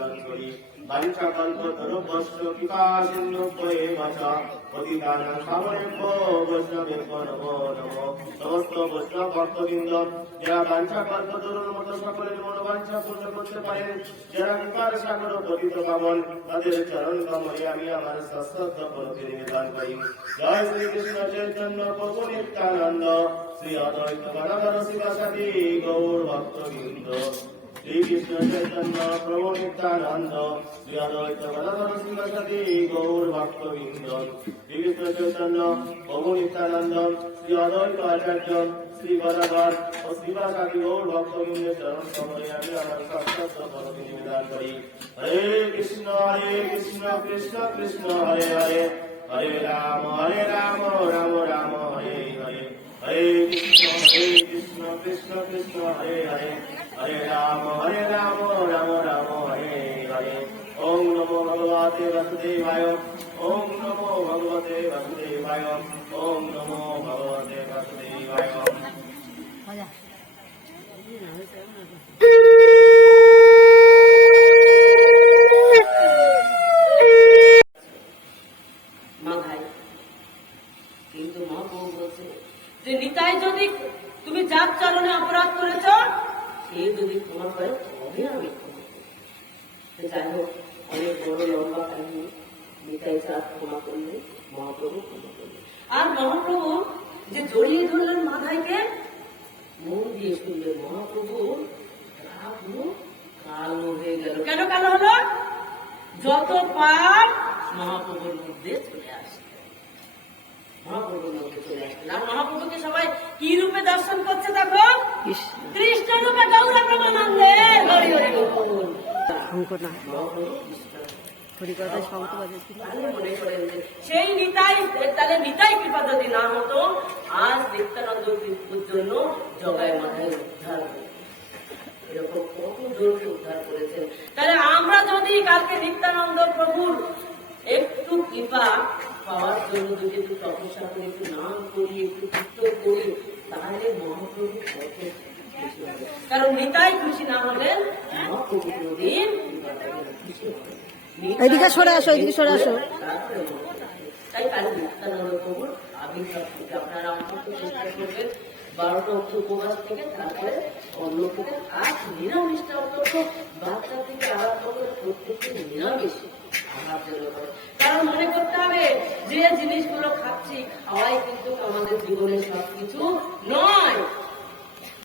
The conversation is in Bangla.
দর্শন করি বাঞ্ছা কল্প তরুবস্য কৃপা সিন্ধুভ্যে বচা পতিতানাং পাবনেভ্যো বৈষ্ণবেভ্যো নমো নমো। সমস্ত বৈষ্ণব ভক্তবৃন্দ যারা বাঞ্ছা কল্প তরুর মতো সকলের মনোবাঞ্ছা পূর্ণ করতে পারেন, যারা কৃপার সাগর পতিত পাবন, তাদের চরণ কমলে আমি আমার সশ্রদ্ধ প্রণতি নিবেদন করি। জয় শ্রীকৃষ্ণ চৈতন্য প্রভু নিত্যানন্দ শ্রী অদ্বৈত গদাধর শিবাসাদি গৌর ভক্তবৃন্দ। শ্রীকৃষ্ণ চৈতন্য প্রভু নিত্যানন্দ শ্রী অদ্বৈত গদাধর শিবাসাদি গৌর ভক্তবৃন্দ। শ্রীকৃষ্ণ চৈতন্য প্রভু নিত্যানন্দ শ্রী অদ্বৈত আচার্য শ্রী গদাধর ও শিবাসাদি গৌর ভক্তবৃন্দের চরণ কমলে আমি আমার সশ্রদ্ধ প্রণতি নিবেদন করি। হরে কৃষ্ণ কৃষ্ণ কৃষ্ণ হরে হরে, হরে রাম রাম রাম হরে হরে, হরে কৃষ্ণ কৃষ্ণ কৃষ্ণ হরে হরে, হরে রাম রাম রাম হরে হরে। ওম নমো ভগবতে বাসুদেবায়, ওম নমো ভগবতে বাসুদেবায়, ওম নমো ভগবতে বাসুদেবায়। কিন্তু মহাপ্রভু বলছে যে নিতাই যদি তুমি যার চরণে অপরাধ করেছ, সে যদি ক্ষমা করে তবে আমি ক্ষমা করি। যাই হোক, অনেক বড় লম্বা কাহিনী। নিতাই চাঁদ ক্ষমা করলে, মহাপ্রভু ক্ষমা করলে। আর মহাপ্রভু যে জড়িয়ে ধরলেন মাথায়কে, মন দিয়ে শুনলেন, মহাপ্রভু কালো হয়ে গেল। কেন কালো হলো? যত পাপ মহাপ্রভুর মধ্যে চলে আসে, মহাপ্রভুর মধ্যে চলে আসলেন। আর মহাপ্রভুকে সবাই কি রূপে দর্শন করছে? দেখো, কৃষ্ণ রূপে গৌর প্রেমানন্দে হরি হরি বল। সেই নিতাই, তাহলে নিতাই কৃপা যদি না হতো, আজ নিত্যানন্দ জন্য জগায় মাথায় উদ্ধার হতো। এরকম কত জনকে উদ্ধার করেছেন। তাহলে আমরা যদি কালকে নিত্যানন্দ প্রভুর একটু কৃপা পাওয়ার জন্য যদি একটু তপস্যা করি, একটু নাম করি, একটু কীর্তন করি, তাহলে মহাপ্রভু কত খুশি হবে। কারণ নিতাই খুশি না হলেন মহাপ্রভু কোনদিন খুশি হবে। এদিকে সরে আসো, এদিকে সরে আসো। তাই কারণ নিত্যানন্দ প্রভুর আবির্ভাব থেকে আপনারা অন্তত চেষ্টা করবেন 12টা উপবাস থেকে, তারপরে অন্য থেকে, আর নিরামিষটা অন্তত বাচ্চা থেকে আরম্ভ করে প্রত্যেককে নিরামিষ আহার জন্য করে। কারণ মনে করতে হবে যে জিনিসগুলো খাচ্ছি, খাওয়াই কিন্তু আমাদের জীবনের সবকিছু নয়।